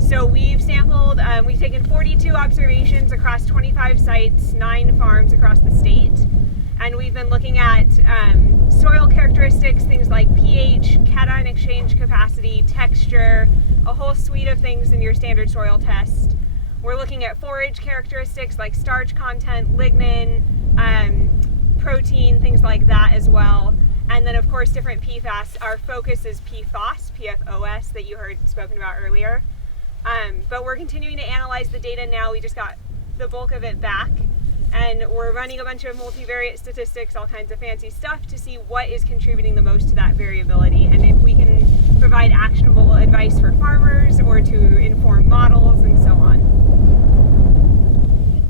So we've sampled, we've taken 42 observations across 25 sites, 9 farms across the state. And we've been looking at soil characteristics, things like pH, cation exchange capacity, texture, a whole suite of things in your standard soil test. We're looking at forage characteristics like starch content, lignin, protein, things like that as well. And then of course different PFAS. Our focus is PFAS, PFOS, that you heard spoken about earlier. But we're continuing to analyze the data now. We just got the bulk of it back. And we're running a bunch of multivariate statistics, all kinds of fancy stuff, to see what is contributing the most to that variability, and if we can provide actionable advice for farmers or to inform models and so on.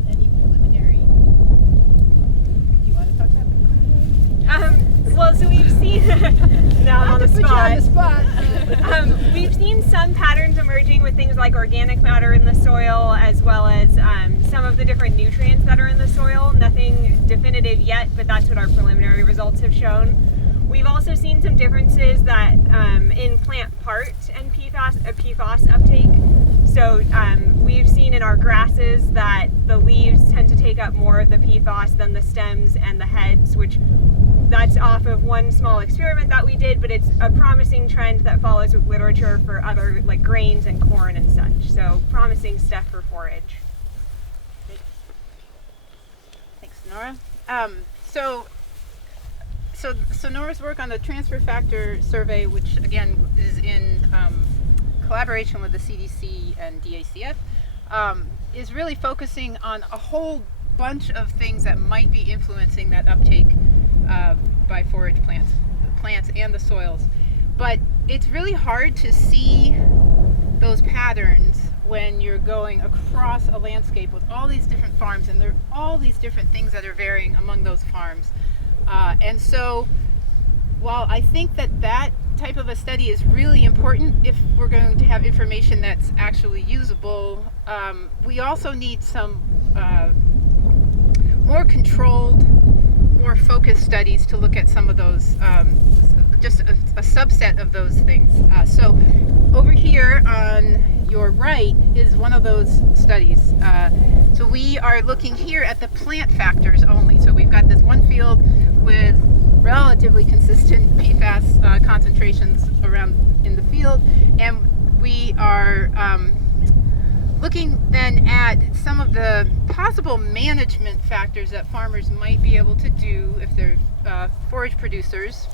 Any preliminary? Do you want to talk about the preliminary? Well, so we've seen now I'm on the spot. We've seen some patterns emerging with things like organic matter in the soil, as well as some of the different nutrients that are in the soil. Nothing definitive yet, but that's what our preliminary results have shown. We've also seen some differences that in plant part and PFAS uptake. So we've seen in our grasses that the leaves tend to take up more of the PFAS than the stems and the heads, which that's off of one small experiment that we did, but it's a promising trend that follows with literature for other like grains and corn and such. So promising stuff for forage. Thanks, Nora. So Nora's work on the transfer factor survey, which again is in collaboration with the CDC and DACF, is really focusing on a whole bunch of things that might be influencing that uptake by forage plants, the plants and the soils. But it's really hard to see those patterns when you're going across a landscape with all these different farms, and there are all these different things that are varying among those farms. And so while I think that that type of a study is really important if we're going to have information that's actually usable, we also need some more controlled, more focused studies to look at some of those, just a subset of those things. So over here on your right is one of those studies. So we are looking here at the plant factors only. So we've got this one field with relatively consistent PFAS concentrations around in the field, and we are looking then at some of the possible management factors that farmers might be able to do if they're forage producers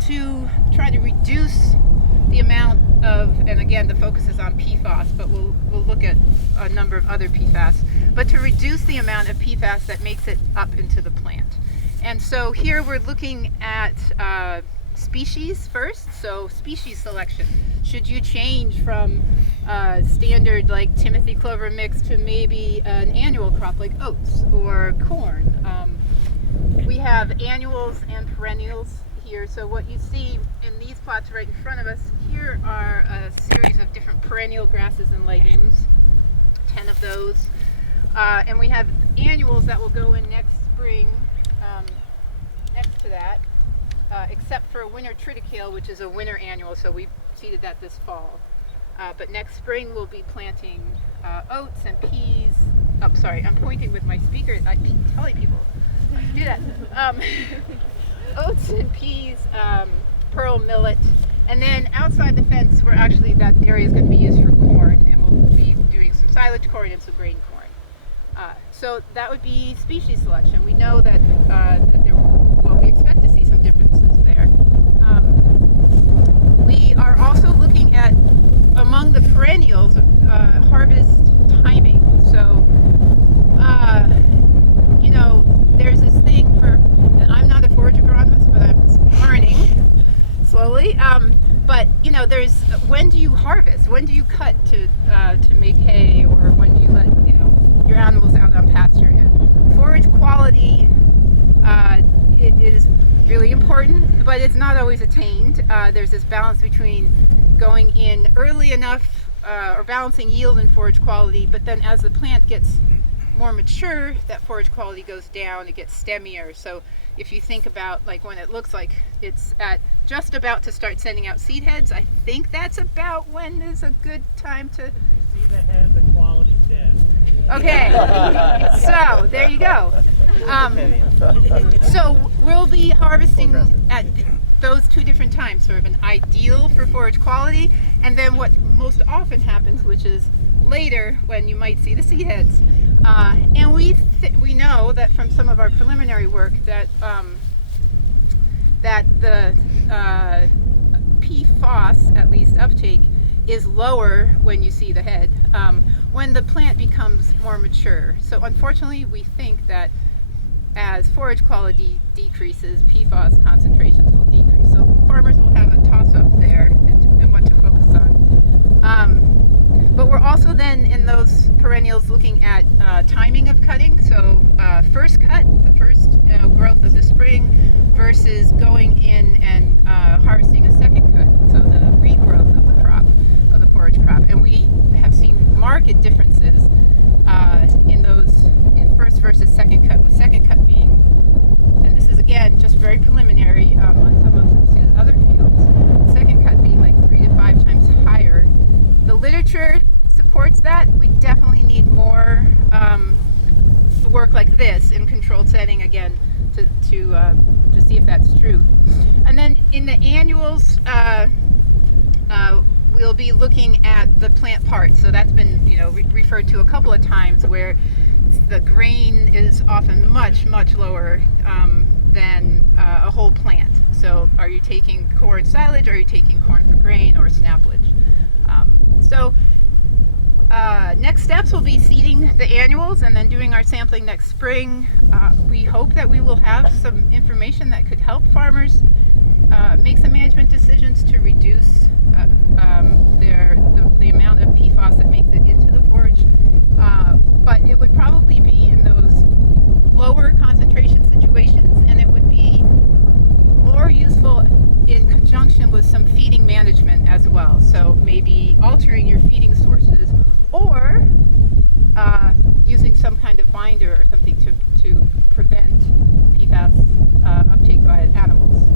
to try to reduce the amount of, and again the focus is on PFAS, but we'll look at a number of other PFAS, but to reduce the amount of PFAS that makes it up into the plant. And so here we're looking at species first, so species selection. Should you change from standard like Timothy clover mix to maybe an annual crop like oats or corn? We have annuals and perennials here. So what you see in these plots right in front of us, here are a series of different perennial grasses and legumes, 10 of those. And we have annuals that will go in next spring, next to that, except for winter triticale, which is a winter annual, so we seeded that this fall. But next spring we'll be planting oats and peas. Oh, sorry, I'm pointing with my speaker. I keep telling people not to do that. Oats and peas, pearl millet, and then outside the fence, we're actually, that area is going to be used for corn, and we'll be doing some silage corn and some grain corn. So that would be species selection. We know that, we expect to see some differences there. We are also looking at, among the perennials, harvest timing. So, there's this thing and I'm not a forage agronomist, but I'm learning slowly. But there's, when do you harvest? When do you cut to make hay, or when do you let your animals out on pasture? And forage quality it is really important, but it's not always attained. There's this balance between going in early enough or balancing yield and forage quality, but then as the plant gets more mature, that forage quality goes down, it gets stemmier. So if you think about like when it looks like it's at just about to start sending out seed heads, I think that's about when is a good time to see the head, the quality's dead. Okay, so there you go. So we'll be harvesting at those two different times, sort of an ideal for forage quality, and then what most often happens, which is later when you might see the seed heads. And we know that from some of our preliminary work that that the PFAS, at least uptake, is lower when you see the head when the plant becomes more mature. So unfortunately, we think that as forage quality decreases, PFAS concentrations will decrease. So farmers will have a toss-up there and what to focus on. But we're also then in those perennials looking at timing of cutting. So first cut, the first growth of the spring, versus going in and harvesting a second cut. So the regrowth of the crop, of the forage crop. And we have seen marked differences in those, in first versus second cut, with second cut being, and this is again just very preliminary on some of Sue's other fields, second cut being like 3 to 5 times higher. The literature supports that. We definitely need more work like this in controlled setting again to see if that's true. And then in the annuals, we'll be looking at the plant parts. So that's been, referred to a couple of times, where the grain is often much lower than a whole plant. So are you taking corn silage, or are you taking corn for grain, or snaplage? Next steps will be seeding the annuals and then doing our sampling next spring. We hope that we will have some information that could help farmers make some management decisions to reduce the amount of PFAS that makes it into the forage. But it would probably be in those lower concentration situations, and it would be more useful in conjunction with some feeding management as well. So maybe altering your feeding sources, or using some kind of binder or something to prevent PFAS uptake by animals.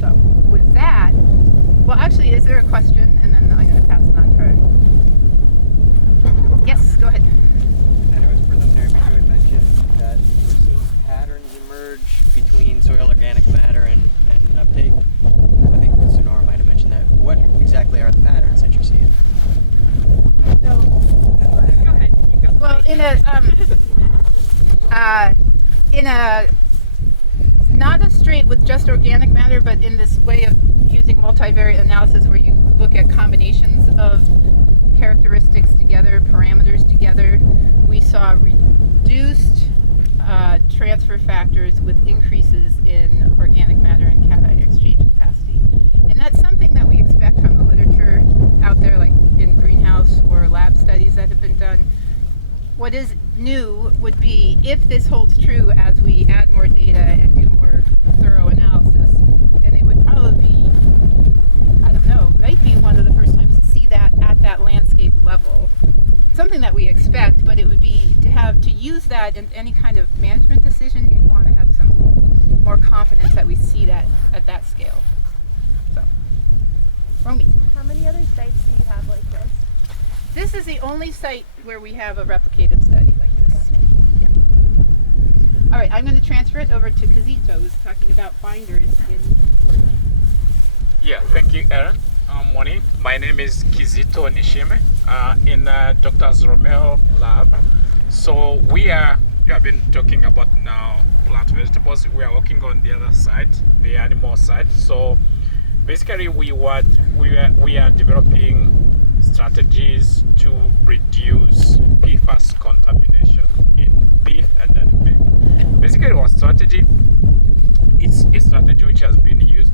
So with that, well, actually, is there a question? And then I'm going to pass it on to her. Yes, go ahead. I know it's preliminary, but you had mentioned that we're seeing patterns emerge between soil organic matter and uptake. I think Sonora might have mentioned that. What exactly are the patterns that you're seeing? So, go ahead. You've got well, in a not as straight with just organic matter, but in this way of using multivariate analysis where you look at combinations of characteristics together, parameters together, we saw reduced transfer factors with increases in organic matter and cation exchange capacity. And that's something that we expect from the literature out there, like in greenhouse or lab studies that have been done. What is new would be, if this holds true as we add more data and do more thorough analysis, then it would probably be, I don't know, might be one of the first times to see that at that landscape level. Something that we expect, but it would be to use that in any kind of management decision, you'd want to have some more confidence that we see that at that scale. So, Romy. How many other sites do you have like this? This is the only site where we have a replicated study like this. Yeah. All right, I'm going to transfer it over to Kizito, who's talking about binders in forage. Yeah, thank you, Aaron. Morning. My name is Kizito Nishime in Dr. Romero lab. So we have been talking about now plant vegetables. We are working on the other side, the animal side. So basically we are developing strategies to reduce PFAS contamination in beef and then pig. Basically our strategy, it's a strategy which has been used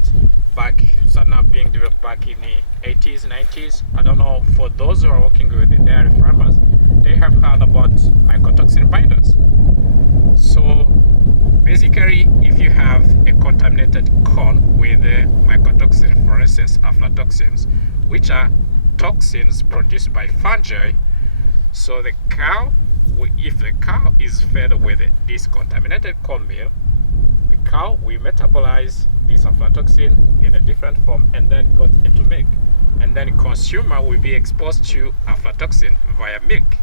being developed back in the 80s, 90s. I don't know, for those who are working with the dairy farmers, they have heard about mycotoxin binders. So basically, if you have a contaminated corn with mycotoxin, for instance, aflatoxins, which are toxins produced by fungi, so the cow, if the cow is fed with this contaminated cornmeal, the cow will metabolize this aflatoxin in a different form and then got into milk, and then consumer will be exposed to aflatoxin via milk.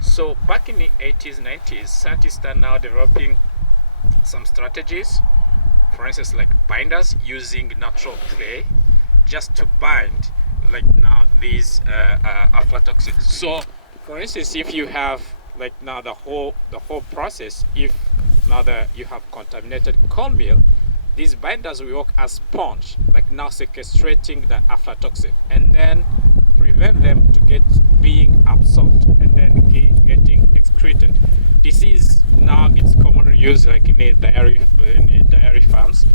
So back in the 80s, 90s, scientists are now developing some strategies, for instance, like binders using natural clay, just to bind like now these aflatoxins. So for instance, if you have like now the whole process, if now that you have contaminated cornmeal, these binders will work as sponge, like now sequestrating the aflatoxin, and then prevent them to being absorbed and then getting excreted. This is now it's commonly used like in a dairy farms,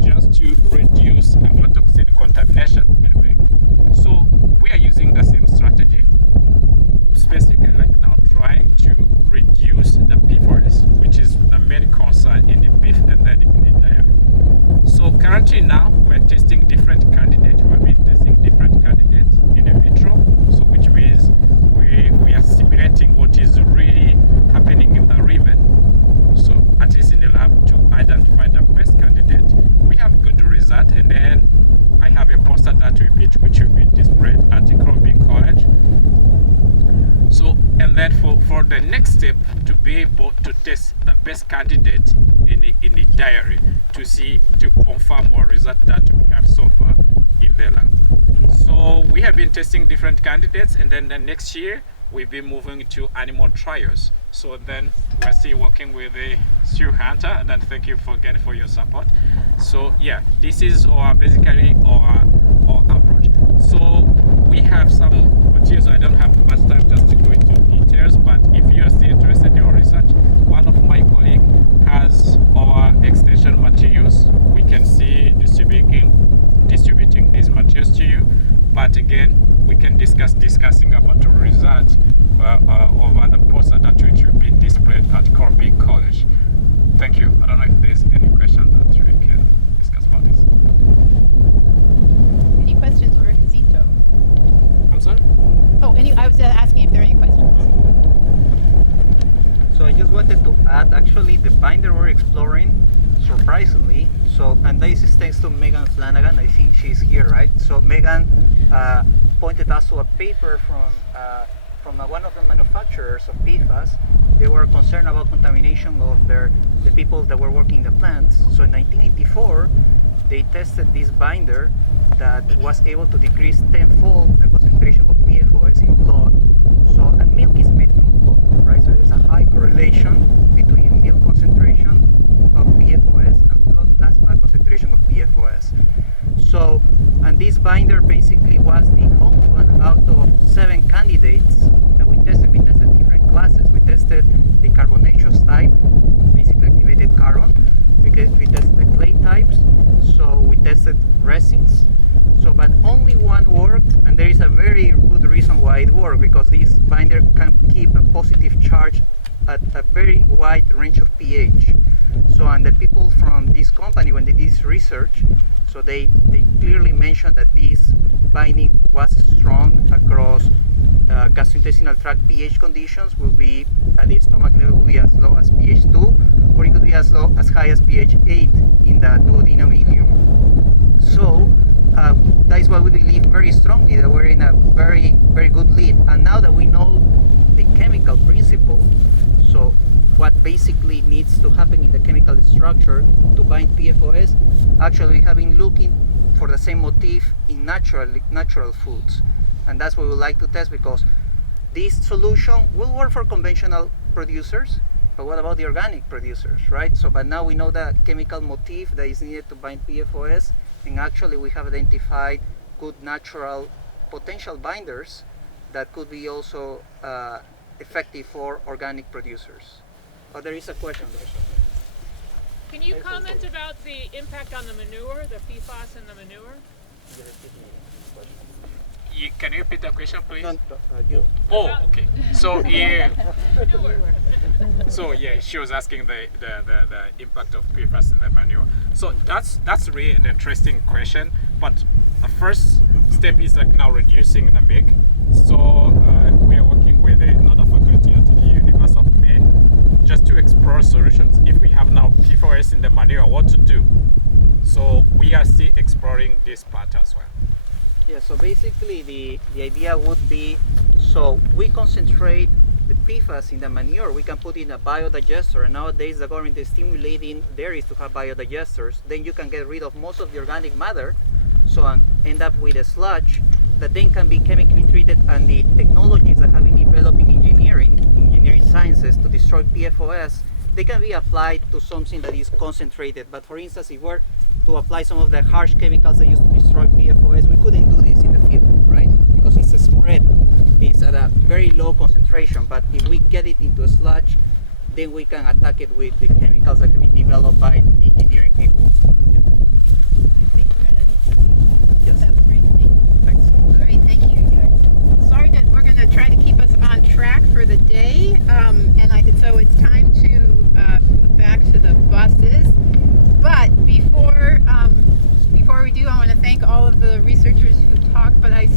just to reduce aflatoxin contamination in the milk. So we are using the same strategy, specifically like now trying to reduce the PFAS, which is the main concern in the beef and then in the dairy. So currently now we're testing different candidates. We have been testing different candidates in vitro, so which means we are simulating what is really happening in the rumen. So at least in the lab to identify the best candidate. We have good result, and then I have a poster that we pitch which will be displayed at the Carpenter College. So, and then for the next step, to be able to test the best candidate in the dairy to confirm our result that we have so far in the lab. So we have been testing different candidates, and then the next year we'll be moving to animal trials. So then we're still working with the Sioux Hunter, and then thank you again for your support. So yeah, this is basically our approach. So we have some materials. I don't have much time just to go into details, but if you are still interested in your research, one of my colleagues has our extension materials. We can see distributing these materials to you. But again, we can discussing about the results over the poster that which will be displayed at Carpenter College. Thank you. I don't know if there's any question that we can discuss about this. Any questions for Kizito? I'm sorry? Oh, I was asking if there are any questions. So I just wanted to add, actually, the binder we're exploring, surprisingly, and this is thanks to Megan Flanagan. I think she's here, right? So Megan pointed us to a paper from one of the manufacturers of PFAS. They were concerned about contamination of the people that were working the plants. So in 1984, they tested this binder that was able to decrease tenfold the concentration of PFOS in blood. So, and milk is made from blood, right? So there's a high correlation between milk concentration of PFOS and blood plasma concentration of PFOS. So, and this binder basically was the only one out of 7 candidates that we tested. We tested different classes. We tested the carbonaceous type, basically activated carbon. We tested the clay types. So we tested resins. So, but only one worked, and there is a very good reason why it worked, because this binder can keep a positive charge at a very wide range of pH. So, and the people from this company, when they did this research, so they clearly mentioned that this binding was strong across gastrointestinal tract pH conditions. Will be at the stomach level will be as low as pH 2, or it could be as high as pH 8 in the duodenum ileum. So that is why we believe very strongly that we're in a very, very good lead. And now that we know the chemical principle, so what basically needs to happen in the chemical structure to bind PFOS, actually we have been looking for the same motif in natural foods. And that's what we would like to test, because this solution will work for conventional producers, but what about the organic producers, right? So, but now we know the chemical motif that is needed to bind PFOS, and actually we have identified good natural potential binders that could be also effective for organic producers. Oh, there is a question there. Can you comment about the impact on the manure, the PFAS in the manure? Can you repeat the question, please? You. Oh, okay. So yeah. So yeah, she was asking the impact of PFAS in the manure. So that's really an interesting question. But the first step is like now reducing the milk. So we are working with another faculty at the University of Maine just to explore solutions. If we have now PFAS in the manure, what to do? So we are still exploring this part as well. Yeah, so basically the idea would be, so we concentrate the PFAS in the manure, we can put in a biodigester, and nowadays the government is stimulating dairies to have biodigesters. Then you can get rid of most of the organic matter, so end up with a sludge that then can be chemically treated, and the technologies that have been developed in engineering sciences to destroy PFOS, they can be applied to something that is concentrated. But for instance, if we're to apply some of the harsh chemicals that used to destroy PFAS, we couldn't do this in the field, right? Because it's a spread, it's at a very low concentration. But if we get it into a sludge, then we can attack it with the chemicals that can be developed by the engineering people. I think we're gonna need to Yes. That was great. Thanks. All right, thank you guys. Sorry that we're gonna try to keep us on track for the day, so it's time to move back to the buses. But before we do, I want to thank all of the researchers who talked, but I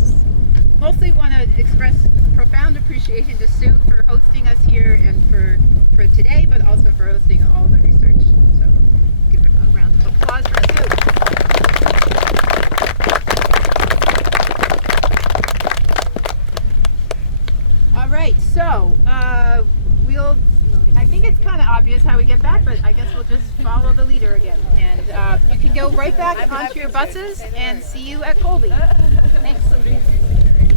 mostly want to express profound appreciation to Sue for hosting us here and for today, but also for hosting all the research. So give a round of applause for Sue. All right, so I think it's kind of obvious how we get back, but I guess we'll just follow the leader again. And you can go right back onto your buses and see you at Colby. Thanks.